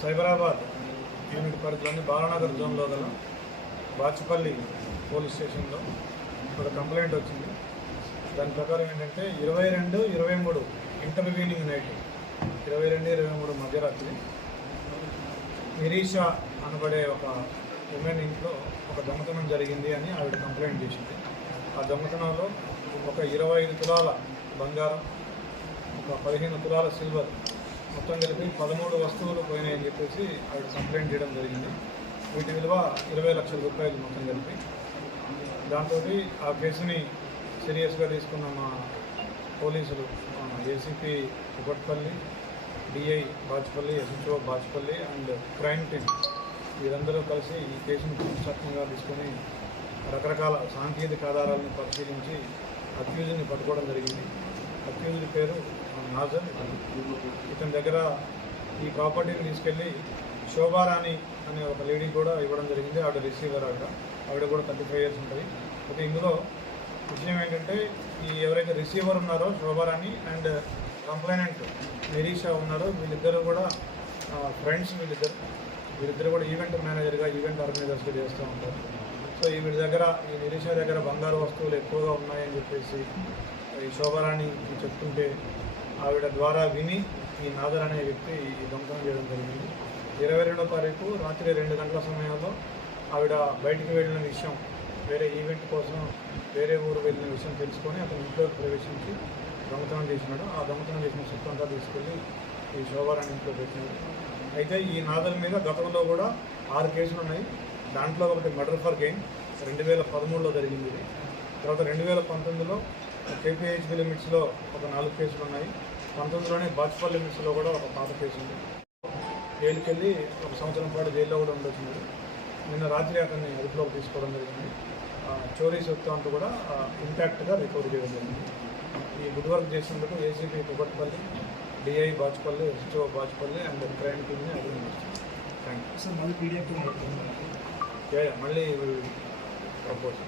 Cyberabad unit పరిధిలోని బాలనగర్ జోన్లో గల బాచుపల్లి పోలీస్ స్టేషన్లో ఒక కంప్లైంట్ వచ్చింది. దాని ప్రకారం ఏంటంటే 22-23 ఇంటర్వ్యూనింగ్ నైట్ 22-23 మధ్యరాత్రి నిరీషా అనబడే ఒక ఉమెన్ ఇంట్లో ఒక దొంగతనం జరిగింది అని ఆవిడ కంప్లైంట్ చేసింది. ఆ దొంగతనంలో ఒక 25 తులాల బంగారం, ఒక 15 తులాల సిల్వర్, మొత్తం కలిపి 13 వస్తువులు పోయినాయని చెప్పేసి ఆవిడ కంప్లైంట్ చేయడం జరిగింది. వీటి విలువ 20 లక్షల రూపాయలు మొత్తం కలిపి. దాంతో ఆ కేసుని సీరియస్గా తీసుకున్న మా పోలీసులు ACP Kukatpally, DI Bachupally, SHO Bachupally and crime team వీరందరూ కలిసి ఈ కేసును పునశ్చక్తంగా తీసుకొని రకరకాల సాంకేతిక ఆధారాలను పరిశీలించి అక్యూజ్ని పట్టుకోవడం జరిగింది. అక్యూజ్డ్ పేరు నాజర్. ఇతని దగ్గర ఈ ప్రాపర్టీని తీసుకెళ్ళి శోభారాణి అనే ఒక లేడీ కూడా ఇవ్వడం జరిగింది. ఆవిడ రిసీవర్. ఆవిడ కూడా 35 ఇయర్స్ ఉంటుంది. అయితే ఇందులో విషయం ఏంటంటే ఈ ఎవరైతే రిసీవర్ ఉన్నారో శోభారాణి అండ్ కంప్లైనెంట్ నిరీషా ఉన్నారో వీళ్ళిద్దరూ కూడా ఫ్రెండ్స్. వీళ్ళిద్దరు కూడా ఈవెంట్ మేనేజర్గా, ఈవెంట్ ఆర్గనైజర్స్గా చేస్తూ ఉంటారు. సో వీళ్ళ దగ్గర ఈ నిరీషా దగ్గర బంగారు వస్తువులు ఎక్కువగా ఉన్నాయని చెప్పేసి ఈ శోభారాణి చెప్తుంటే ఆవిడ ద్వారా విని ఈ నాదర్ అనే వ్యక్తి ఈ దొంగతనం చేయడం జరిగింది. 22వ తారీఖు రాత్రి 2 గంటల సమయంలో ఆవిడ బయటికి వెళ్ళిన విషయం, వేరే ఈవెంట్ కోసం వేరే ఊరు వెళ్ళిన విషయం తెలుసుకొని అతను ఇంట్లోకి ప్రవేశించి దొంగతనం చేసినాడు. ఆ దొంగతనం చేసిన సొత్తు అంతా తీసుకెళ్ళి ఈ శోభారాణి ఇంట్లో పెట్టినాడు. అయితే ఈ నాదర్ మీద గతంలో కూడా 6 కేసులు ఉన్నాయి. దాంట్లో ఒకటి మర్డర్ ఫర్ గెయిన్ 2013లో జరిగింది ఇది. తర్వాత 2019లో కేపీహెచ్బి లిమిట్స్లో ఒక 4 కేసులు ఉన్నాయి. 19లోనే బాచుపల్లి లిమిట్స్లో కూడా ఒక పాత కేసు ఉంది. జైలుకి వెళ్ళి 1 సంవత్సరం పాటు జైల్లో కూడా ఉండొచ్చినాడు. నిన్న రాత్రి అతన్ని అదుపులోకి తీసుకోవడం జరిగింది. చోరీ సొత్తు అంటూ కూడా ఇంటాక్ట్గా రికవరీ చేయడం జరిగింది. ఈ గుడ్ వర్క్ చేసినందుకు ACP Kukatpally, DI Bachupally, SHO Bachupally and crime టీమ్ని అభినందిస్తున్నాను. Thank you. మళ్ళీ పీడిఎఫ్ మళ్ళీ ప్రపోజ్